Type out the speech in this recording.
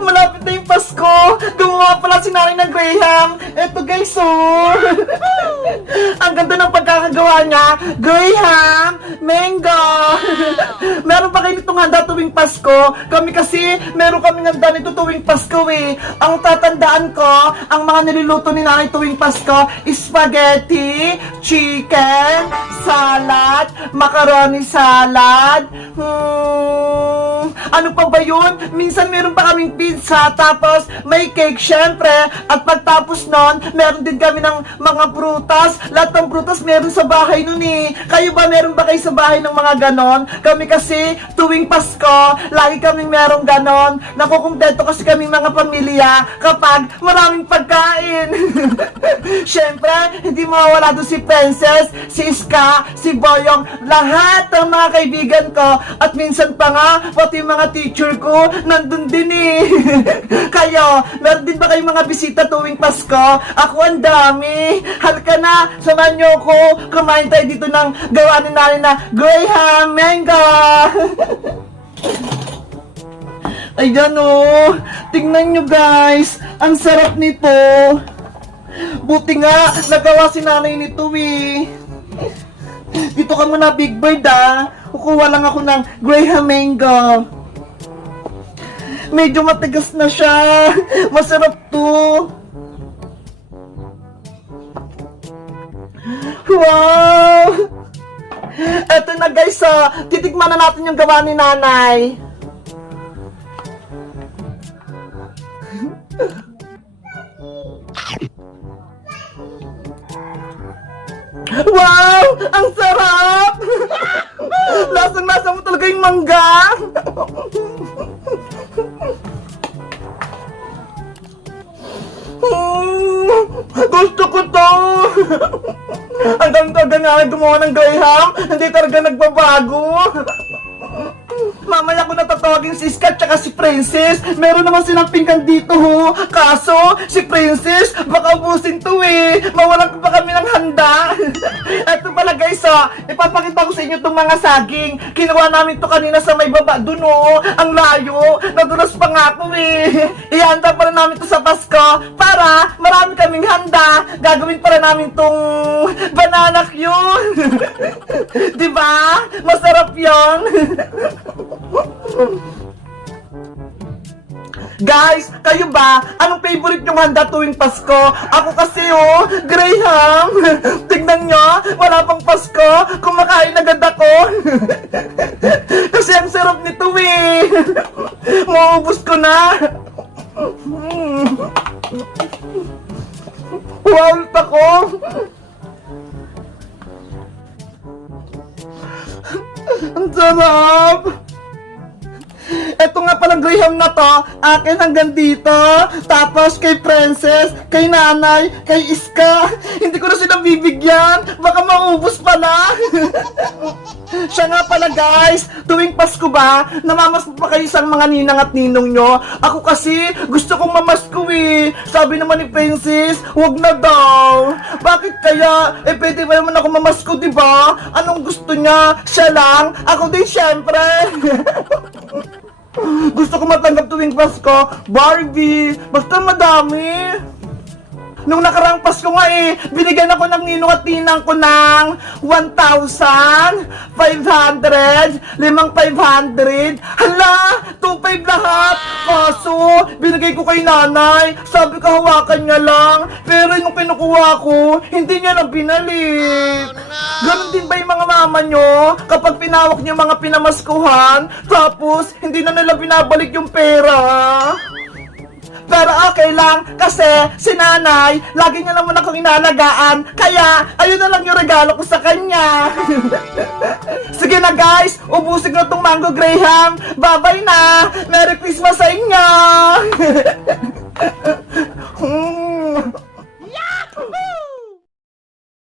Malapit na yung Pasko! Gumawa pala si nanay ng Graham! Eto guys, oh! Ang ganda ng pagkakagawa niya! Graham! Mango! Meron pa kayo nitong handa tuwing Pasko? Kami kasi, meron kaming handa nito tuwing Pasko eh! Ang tatandaan ko, ang mga niluluto ni nanay tuwing Pasko, spaghetti, chicken, salad, macaroni salad, ano pa ba yun? Minsan meron pa kaming pizza, tapos may cake syempre, at pagtapos nun, meron din kami ng mga prutas. Lahat ng prutas meron sa bahay nun eh. Kayo ba, meron ba kayo sa bahay ng mga ganon? Kami kasi, tuwing Pasko, lagi kaming merong ganon. Nakukumpleto kasi kaming mga pamilya kapag maraming pagkain. Syempre, hindi mawawala doon si Princess, si Iska, si Boyong, lahat ng mga kaibigan ko, at minsan pa nga, pati yung mga teacher ko, nandun din eh. Kayo, meron din ba kayong mga bisita tuwing Pasko? Ako ang dami. Halika na, samahan niyo ako. Kumain tayo dito ng gawa ni nanay na Graham Mango. Ayan oh, tingnan nyo guys, ang sarap nito. Buti nga, nagawa si nanay nito eh. Dito ka muna, Big Bird ah. Kukuha lang ako ng Graham Mango. Medyo matigas na siya. Masarap to. Wow! Eto na guys ah. Titikman na natin yung gawa ni nanay. Wow! Ang sarap! Lasang-lasa mo talaga yung mangga! Gusto ko to! Ang ganda nga gumawa ng Graham, hindi talaga nagbabago! Mamaya ko natatawagin si Iska at si Princess. Meron naman silang pinggan dito ho. Kaso, si Princess, baka ubusin to eh. Mawalan pa kami ng handa. Eto pala guys ipapakita ko sa inyo itong mga saging. Kinuha namin to kanina sa may baba dun oh. Ang layo. Nadulas pa nga ako eh. Ihanda pa rin namin to sa Pasko para marami kaming handa. Gagawin pa rin namin tong banana yun. Diba? Masarap yun. Guys, kayo ba? Anong favorite yung handa tuwing Pasko? Ako kasi oh, Graham. Tignan nyo, wala pang Pasko. Kumakain agad ako. Kasi ang sarap nito eh. Maubos ko na. Wow, ako. Ang sarap. Eto nga palang Graham na to, akin hanggang dito. Tapos kay Princess, kay nanay, kay Iska. Hindi ko na sila bibigyan. Baka maubos pala. Siya nga pala guys, tuwing Pasko ba, namamas pa kayo sa mga ninang at ninong nyo? Ako kasi, gusto kong mamasko eh. Sabi naman ni Princess, wag na daw. Bakit kaya? Pwede ba naman ako mamasko, diba? Anong gusto niya? Siya lang? Ako din syempre. Gusto ko matanggap tuwing Pasko, Barbie, basta madami. Nung nakaraang Pasko nga binigyan ako ng ninong at ninang ko ng 1,500, 500. Hala, 2,500 lahat. Kaso, binigay ko kay nanay. Sabi ko hawakan niya lang. Pero yung kinukuha ko, hindi niya na binalik. Ganon din ba yung mga mama nyo? Kapag pinawak niyo mga pinamaskuhan, tapos hindi na nila binabalik yung pera. Pero okay lang, kasi si nanay, lagi niya naman akong inalagaan. Kaya, ayun na lang yung regalo ko sa kanya. Sige na guys, ubusin ko tong Mango Graham. Bye-bye na! Merry Christmas sa inyo!